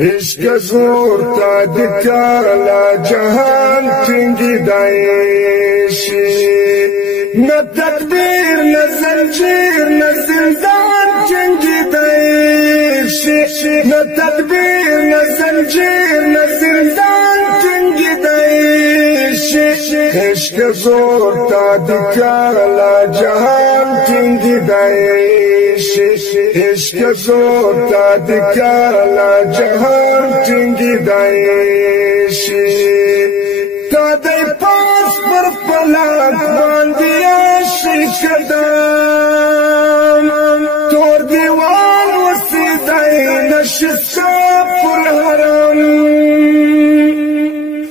عشق زور تا دکالا جهان تنگی دایشی نه تقدیر نه زنجیر نه زندان تنگی دایشی نه تقدیر نه زنجیر نه زندان تنگی دایشی عشق زور تا دکالا جهان تنگی دایشی عشق زور تا دکالا جهان تنگی دایشی تا دی پاس پر فلک باندی عاشق کدام تور دیوان وسیدای نشستا پر حرم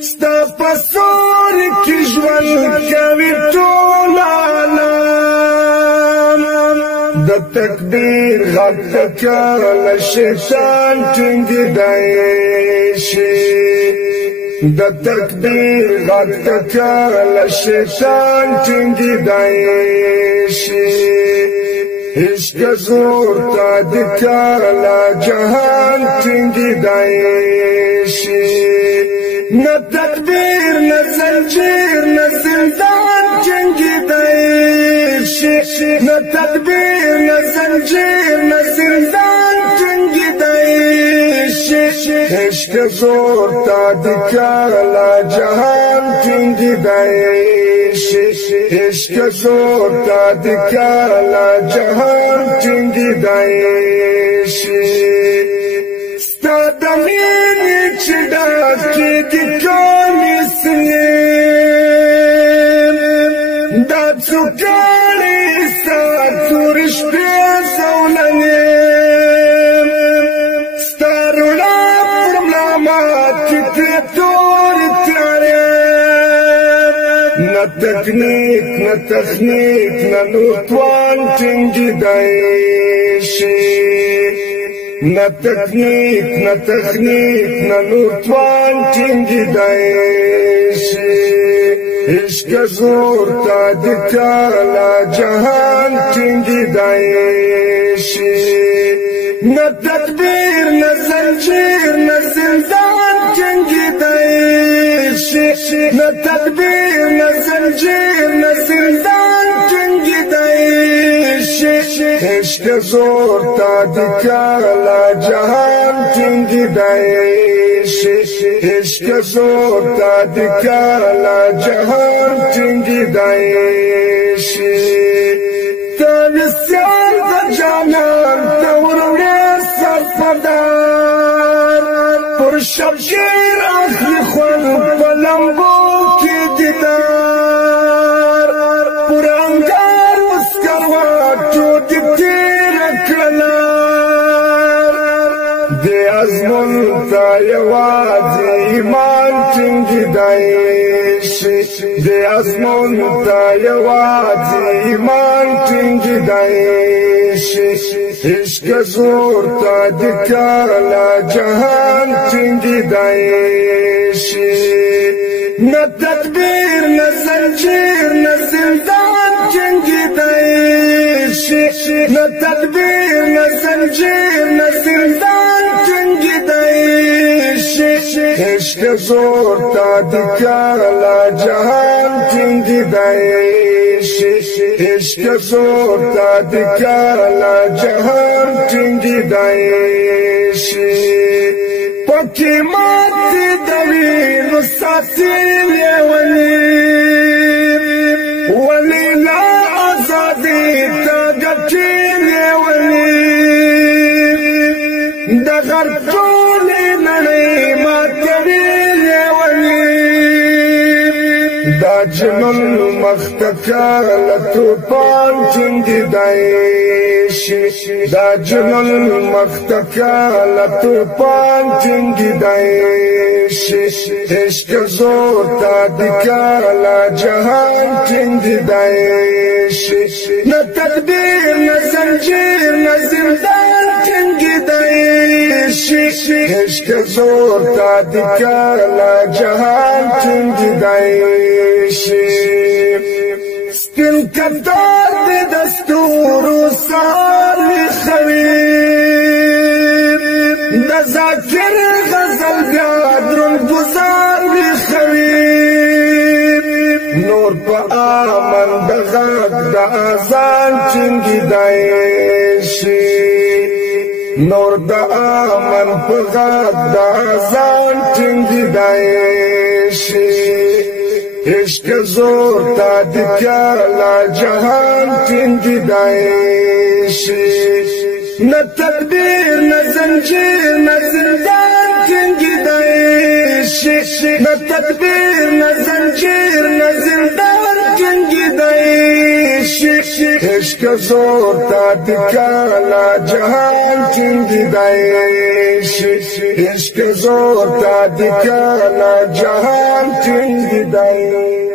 ستا پسول کی ژوند کوي ټول عالم د تکبیر غږ کله شیطان ټینګي دایشي د تکبیر غږ کله شیطان ټینګي دایشي عشق زور تا دکالا جهان ټینګي دایشي نه تقدیر نه زنجیر نه زندان ټینګي دایشي نه تقدیر نه زنجیر نه زندان ټینګي دایشي عشق زور تا دکالا جهان ټینګي دایشي عشق زور تا دکالا جهان ټینګي دایشي ستا د مینې چې ډکې دي ټولې سینې دا څوکړې ستا تورې شپې زولنې ستا رڼا پر ملا ماتې کړې تورې تیارې نه تکنیک نه تخنیک نه نور توان ټینګي دایشي نه تکنیک نه تخنیک نه نور توان ټینګي دایشي عشق زور تا دکالا جهان ټینګي دایشي نه تقدیر نه زنجیر نه زندان ټینګي دایشي نه تقدیر نه زنجیر نه زندان ټینګي دایشي عشق زور تا دکالا جهان ټینګي دایشي عشق زور تا دکالا جهان ټینګي دایشي تا نسیان د جانان ته وروړې سرپدار پر شمشیر اخلي خوند په لمبو کې دیدار پر انګار وسکروټو دې تېره کړله دې ازمون ته یوازې ایمان ټینګي دایشي دې ازمون ته یوازې ایمان ټینګي دایشي عشق زور تا دکالا جهان ټینګي دایشي نه تقدیر نه زنجیر نه زندان ټینګي دایشي نه تقدیر نه زنجیر نه زندان ټینګي دایشي عشق زور تا دکالا جهان ټینګي دایشي عشق زور تا دکالا جهان ټینګي دایشي پکې ماتې د وینو ساتي لیوني ولې لا ازادي ته ګټې لیوني د غرب ټولې نړۍ ماتوي لیوني دا جنون مخته کاله توپان ټینګي دایشي دا جنون مخته کاله توپان ټینګي دایشي عشق زور تا دکالا جهان ټینګي دایشي نه تقدیر نه زنجیر نه زندان ټینګي دایشي عشق زور تا دکالا جهان ټینګي دایشي سپین کفتار دې دستورو سهار وي خوي دا ذاکر غزل بیا درون گزار بخوی نور پا آمن دا غد دا آزان چنگی دائشی نور دا آمن پا غد دا آزان چنگی دائشی عشق زور تا دکالا جہان چنگی دائشی نہ تدبیر نہ زنجیر نہ زندان چنگی دائشی نہ تدبیر نہ زنجیر نہ زندان چنگی دائشی عشق زور تا دکالا جہان چنگی دائشی عشق زور تا دکالا جہان چنگی دائشی